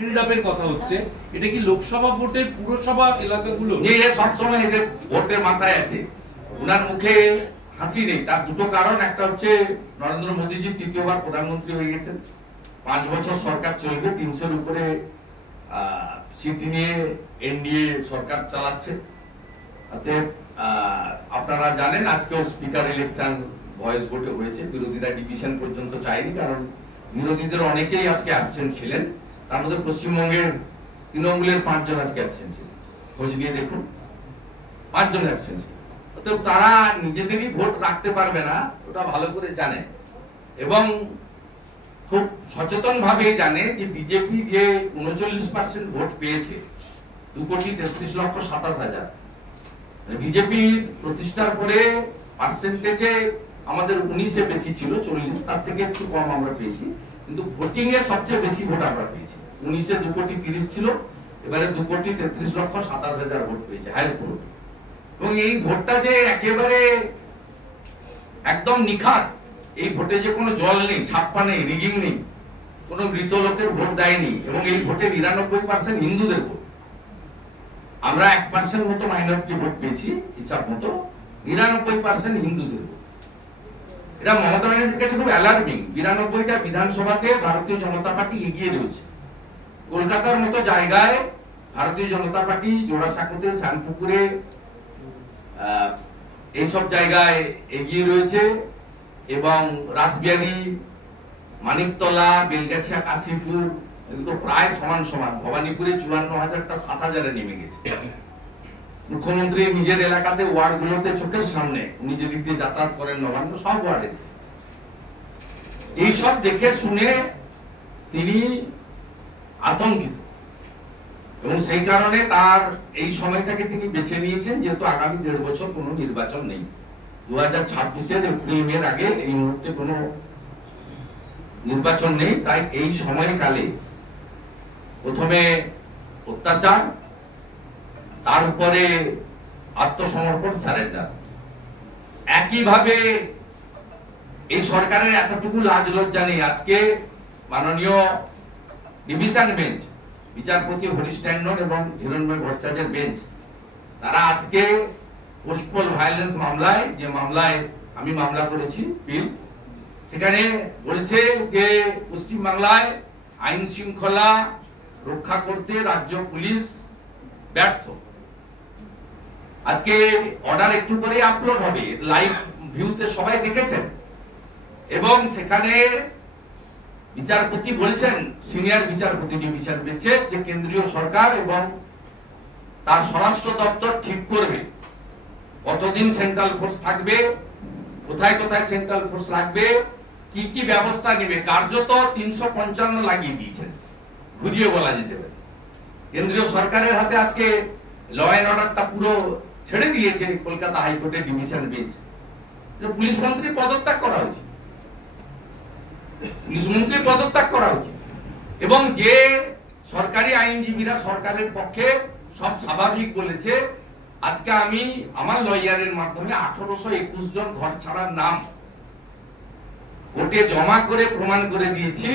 বিল্ডআপের কথা হচ্ছে, এটা কি লোকসভা ভোটের পুরসভা এলাকাগুলো? সবসময় এদের ভোটের মাথায় আছে, ওনার মুখে হাসি নেই। তার দুটো কারণ, একটা হচ্ছে নরেন্দ্র মোদীজি তৃতীয়বার প্রধানমন্ত্রী হয়ে গেছেন, 5 বছর সরকার চলবে, 300-এর উপরে সিট নিয়ে এনডিএ সরকার চালাচ্ছে। আপনারা জানেন আজকেও স্পিকার ইলেকশন ভয়েস ভোটে হয়েছে, বিরোধীরা ডিভিশন পর্যন্ত চায়নি, কারণ বিরোধীদের অনেকেই আজকে অ্যাবসেন্ট ছিলেন। তার মধ্যে পশ্চিমবঙ্গের তৃণমূলের 5 জন আজকে অ্যাবসেন্ট ছিলেন, খোঁজ নিয়ে দেখুন, 5 জন অ্যাবসেন্ট ছিলেন। তো তারা নিজেদেরই ভোট রাখতে পারবে না, ওটা ভালো করে জানে এবং খুব সচেতন ভাবে জানে যে বিজেপি যে 39% ভোট পেয়েছে, 2,33,27,000, বিজেপির প্রতিষ্ঠার পরে পার্সেন্টেজে আমাদের 19-এ বেশি ছিল, 40, তার থেকে একটু কম আমরা পেয়েছি, কিন্তু ভোটিং এ সবচেয়ে বেশি ভোট আমরা পেয়েছি। 19-এ 2,30,00,000 ছিল, এবারে 2,33,27,000 ভোট পেয়েছে, হাইয়েস্ট ভোট। এবং এই ভোটটা যে একেবারে একদম নিখাত, এই ভোটে যে কোনো জল নেই, ছাপ্পা নেই, রিগিং নেই, কোনো মৃত লোকের ভোট দেয়নি, এবং এই ভোটে 99% হিন্দুদের ভোট। আমরা 1% মতো মাইনরিটি ভোট পেয়েছি হিসাব মতো, 99% হিন্দুদের ভোট। এটা মমতা ব্যানার্জির কাছে খুব অ্যালার্মিং। 92টা বিধানসভাতে ভারতীয় জনতা পার্টি এগিয়ে রয়েছে। কলকাতার মতো জায়গায় ভারতীয় জনতা পার্টি জোড়াসাঁকোতে, শ্যামপুকুরে, এইসব জায়গায় এগিয়ে রয়েছে, এবং রাসবিহারী, মানিকতলা, বেলগাছিয়া, কাশীপুর, এগুলো প্রায় সমান সমান। ভবানীপুরে 54,000টা 7,000-এ নেমে গেছে। মুখ্যমন্ত্রী নিজের এলাকাতে ওয়ার্ডগুলোতে চোখের সামনে, উনি যে দিক দিয়ে যাতায়াত করেন নবান্ন, সব ওয়ার্ডে এইসব দেখে শুনে তিনি আতঙ্কিত, এবং সেই কারণে তার এই সময়টাকে তিনি বেছে নিয়েছেন, যেহেতু আগামী 1.5 বছর কোনো নির্বাচন নেই। 2026-এর এপ্রিল-মের আগে এই মুহূর্তে কোনো নির্বাচন নেই, তাই এই সময়কালে প্রথমে অত্যাচার, তার উপরে আত্মসমর্পণ, সারেন্ডার। একইভাবে এই সরকারের এতটুকু লাজ লজ্জা নেই। আজকে মাননীয় ডিভিশন বেঞ্চ, বিচারপতি হরিশ ট্যান্ডন এবং হিরণময় ভট্টাচার্যের বেঞ্চ, তারা আজকে পোস্টপোল ভায়োলেন্স মামলায়, যে মামলায় আমি মামলা করেছি বিল, সেখানে বলছে যে পশ্চিমবাংলায় আইন শৃঙ্খলা রক্ষা করতে রাজ্য পুলিশ ব্যর্থ। আজকে অর্ডার একটু করে আপলোড হবে, লাইভ ভিউতে সবাই দেখেছেন, এবং সেখানে বিচারপতি বলছেন, সিনিয়র বিচারপতি ডিভিশন বেঞ্চে, যে কেন্দ্রীয় সরকার এবং তার স্বরাষ্ট্র দপ্তর ঠিক করবে কতদিন সেন্ট্রাল ফোর্স থাকবে, কোথায় কোথায় সেন্ট্রাল ফোর্স লাগবে, কি কি ব্যবস্থা নেবে। কার্যত 355 লাগিয়ে দিয়েছেন, ঘুরিয়ে বলা যেতে পারে। কেন্দ্রীয় সরকারের হাতে আজকে ল অ্যান্ড অর্ডারটা পুরো ছেড়ে দিয়েছে কলকাতা হাইকোর্টের ডিভিশন বেঞ্চ। পুলিশ মন্ত্রী পদত্যাগ করা উচিত, পুলিশ মন্ত্রী পদত্যাগ করা উচিত, এবং যে সরকারি আইনজীবীরা সরকারের পক্ষে সব স্বাভাবিক বলেছে, আজকে আমি আমার লয়ারের মাধ্যমে 1821 জন ঘর ছাড়ার নাম কোর্টে জমা করে প্রমাণ করে দিয়েছি